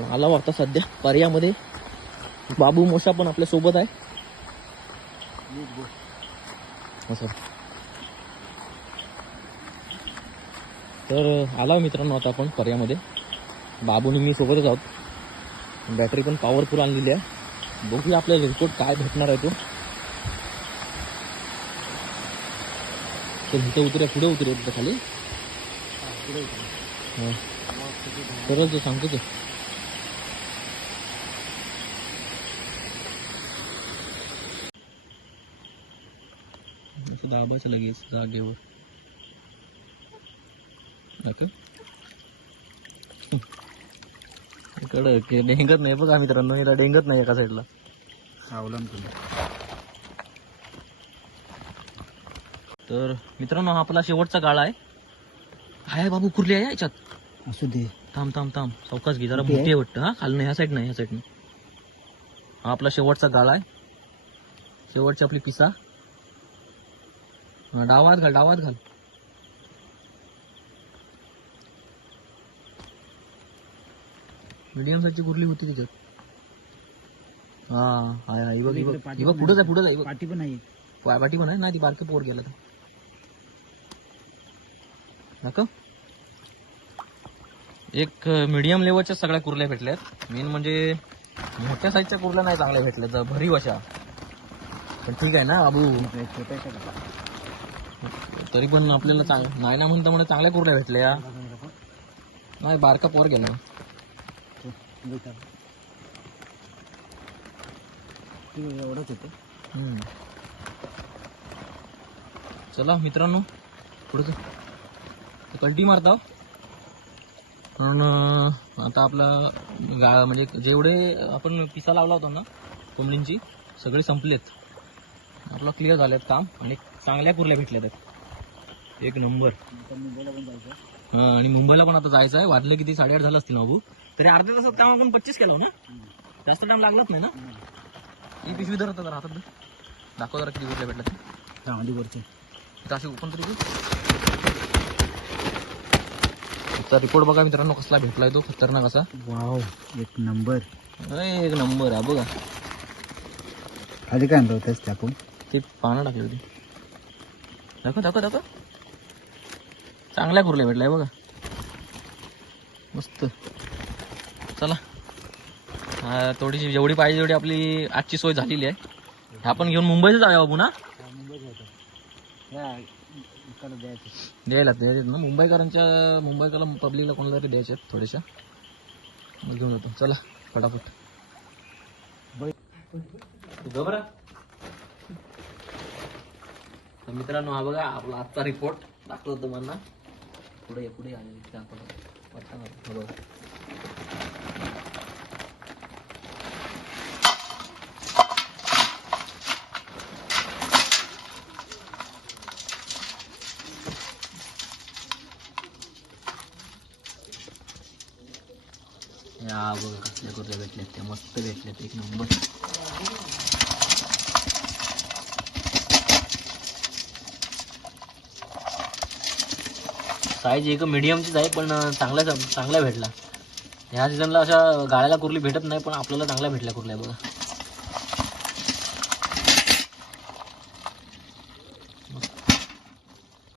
आपण आलो आता सध्या. पर्यामध्ये बाबू मोशा पण आपल्यासोबत आहे. असं. तर आला मित्रांनो आता आपण पर्यामध्ये. बाबूने मी सोबतच आहोत. बॅटरी पण पॉवरफुल आणलेली आहे. बघूया आपल्याला रिपोर्ट काय भेटणार आहे तो. तर इथं उतरूया पुढे उतरूया खाली. सरळ तो सांगतो ते. दाबायचं लगेच जागेवर. इकडं डेंगत नाही बघा मित्रांनो इला डेंगत नाही एका साईडला तर मित्रांनो हा आपला शेवटचा गाळा आहे. आहे बाबू कुर्ली आहे याच्यात? असू दे. थांब थांब थांब. सावकाश घे जरा मोठी वाटतं हा? खाली नाही ह्या साईड नाही ह्या साईडने हा आपला शेवटचा गाळा आहे. शेवटची आपली पिसा. हा डावात घाल डावात घाल. मीडियम साईजची कुर्ली होती तिच्यात हा हाय हाय बघ ही बघ बघ पुढे जाय पुढे जाय पाठी पण आहे पाठी पण आहे ना ती बारके पोर गेला तर. नका एक मीडियम लेवलच्या सगळ्या कुर्ल्या भेटल्यात. मेन म्हणजे मोठ्या साईजच्या कुर्ल्या नाही चांगल्या भेटल्या तर भरीव अशा. पण ठीक आहे ना बाबू. तरी पण आपल्याला चांग नाही ना म्हणता म्हणा चांगल्या कुर्ल्या भेटल्या नाही बारका पोर गेला. एवढंच येतं चला मित्रांनो पुढे कल्टी मारता हो. कारण आता आपला गा म्हणजे जेवढे आपण पिसा लावला होता ना कोंबडींची सगळे संपलेत. आपलं क्लिअर झालेत काम आणि चांगल्या कुर्ल्या भेटल्यात. आहेत. एक नंबर. हा आणि मुंबईला पण आता जायचं आहे. वाजले किती? साडेआठ झालं असतील ना बाबू. तरी अर्ध्या तासात काम आपण पच्चीस केलो ना? जास्त टाइम लागलाच नाही ना? ही पिशवी धरत जरा हातात. दाखव जरा किती कुठल्या भेटल्या ते. चांगली वरची. अशी ओपन तरी चा रिपोर्ट बघा मित्रांनो कसला भेटलाय तो खतरनाक असा. वाव एक नंबर. एक नंबर आहे बघा. खाली काय आणलं होतेस ते आपण? ते पानं टाकले होते. दाखव दाखव दाखव. चांगल्या कुर्ल्या भेटलाय बघा. मस्त. चला. हा, थोडीशी जेवढी पाहिजे तेवढी आपली आजची सोय झालेली आहे. आपण घेऊन मुंबईतच जाऊया बाबू ना? द्यायला द्यायचे ना. मुंबईकरांच्या मुंबईकरला पब्लिकला कोणाला तरी द्यायचे आहेत थोड्याशा मग घेऊन जातो. चला फटाफट. बरं. तर मित्रांनो हा बघा आपला आजचा रिपोर्ट दाखवतो तुम्हाला. पुढे पुढे आले दाखवतो वाटतं ना, बघा. या बघा कसल्या कुठल्या भेटल्यात त्या. मस्त भेटल्यात. एक नंबर. साईज एक मिडियमचीच आहे पण चांगल्या चांगल्या भेटला ह्या सीझनला अशा गाळ्याला कुर्ली भेटत नाही पण आपल्याला चांगल्या भेटल्या कुर्ल्या बघा.